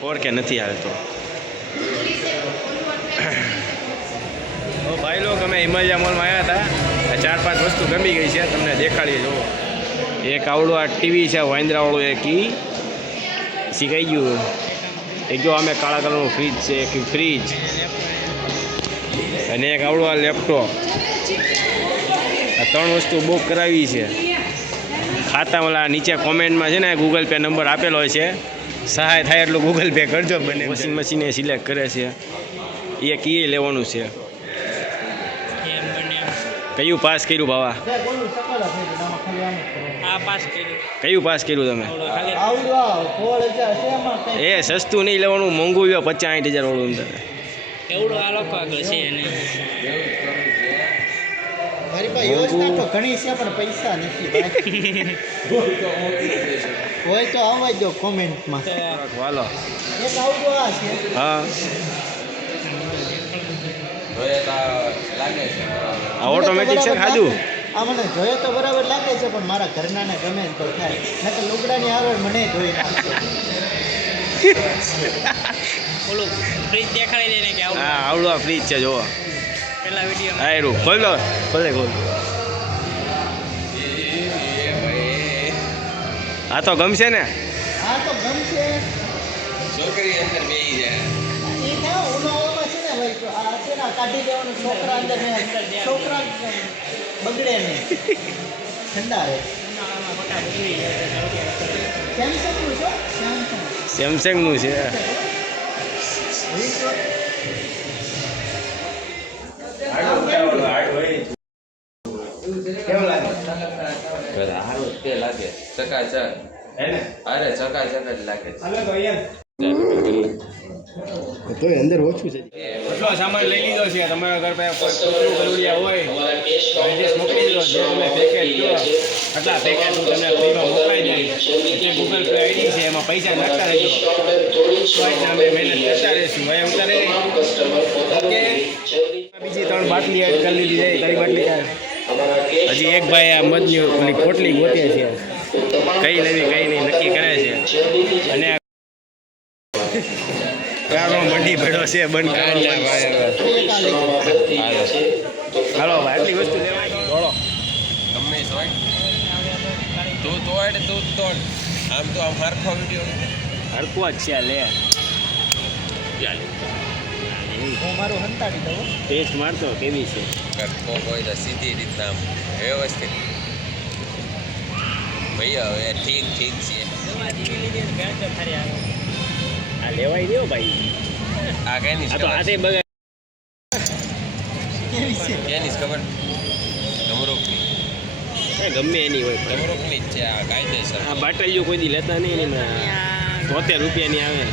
Four કે નથી હાલતો. ભાઈ લોકો અમે હિમાલય મોલમાં આવ્યા હતા. 4-5 વસ્તુ ગમી ગઈ છે, તમને દેખાડીએ. જુઓ, એક આવડું આ ટીવી છે વાંદરાવાળું, એક શીખાઈ ગયું. એક જો અમે કાળા કલરનું ફ્રીજ છે, એક ફ્રીજ, અને એક આવડું આ લેપટોપ. આ 3 વસ્તુ બુક કરાવી છે. ખાતા ઓલા નીચે કોમેન્ટમાં છે ને ગૂગલ પે નંબર આપેલો છે, સહાય થાય એટલું ગૂગલ પે કરજો. બને વોશિંગ મશીન એ સિલેક્ટ કરે છે. એ કીએ લેવાનું છે. કયું પાસ કર્યું ભાવા? કયું પાસ કર્યું તમે? એ સસ્તું નહીં લેવાનું, મોંઘું લ્યો. 50-60 હજાર વાળું અંદર એવડું આ લોકો આગળ છે ને. મારી પાસે યોજના તો ઘણી છે પણ પૈસા નથી. હોય તો આવવા દો કોમેન્ટમાં. વાલો એક આવડું આ છે. હા, આ ઓટોમેટિક છે ખાધું. આ મને જોઈએ તો બરાબર લાગે છે પણ મારા ઘરનાને ગમે તો થાય. નકર લુગડાની આગળ મને ધોઈ નાખશે. ઓલું ફ્રીજ દેખાડી દે ને કે આવું. હા, આવડું આ ફ્રીજ છે. જુઓ પેલા વિડીયો હા, એરું ખોલ દો. ખોલે ખોલ. આ તો ગમશે ને? હા તો ગમશે. છોકરી અંદર બેસી જાય. એ થાય ઉનાળામાં છે ને ભાઈ, આ છે ને કાઢી દેવાનું. છોકરા અંદર ને છોકરા બગડે નહીં, ઠંડા રહે. સેમસંગનું છે. સેમસંગનું છે. સારું તે લાગે ચકાચક. અરે ચકાચક જ લાગે તો અંદર ઓછું છે. કેટલો સામાન લઈ લીધો છે. તમારા ઘર પાસે કોઈ કચરું કલુડિયા હોય તો એડ્રેસ મોકલી દો. જે તમે પેકેટ કહો આટલા પેકેટ હું તમને ફ્રીમાં મોકલાઈ દઈશ. એટલે ગૂગલ પે આઈડી છે, એમાં પૈસા નાખતા રહેજો. અમે મહેનત કરતા રહીશું. ભાઈ ઉતારે ઓકે. બીજી 3 બાટલી એડ કરી લીધી જાય. તારી બાટલી હજી એક ભાઈ આ મધની ઓલી પોટલી ગોતે છે. કઈ લેવી કઈ નહીં નક્કી કરે છે. અને મંડી ભેડો છે બંધ કરી. હાલો ભાઈ, આટલી વસ્તુ લેવાની. દોડો ગમે તોડ તું તોડ. આમ તો આમ હરખો વિડીયો હરકું જ છે. લે હું મારું હંતાડી દઉં. ટેસ્ટ મારતો કેવી છે. કોઈ તો સીધી રીતના આમ વ્યવસ્થિત. ભૈયા હવે ઠીક છે. આ લેવાય દેવો ભાઈ. આ કેની આ તો આતે બગાડ. કેની ખબર? ધમરૂકની. ગમે એની હોય. ધમરૂકની જ છે આ કાયદેસર. આ બાટલીઓ કોઈ દી લેતા નહીં. 73 રૂપિયાની આવે છે.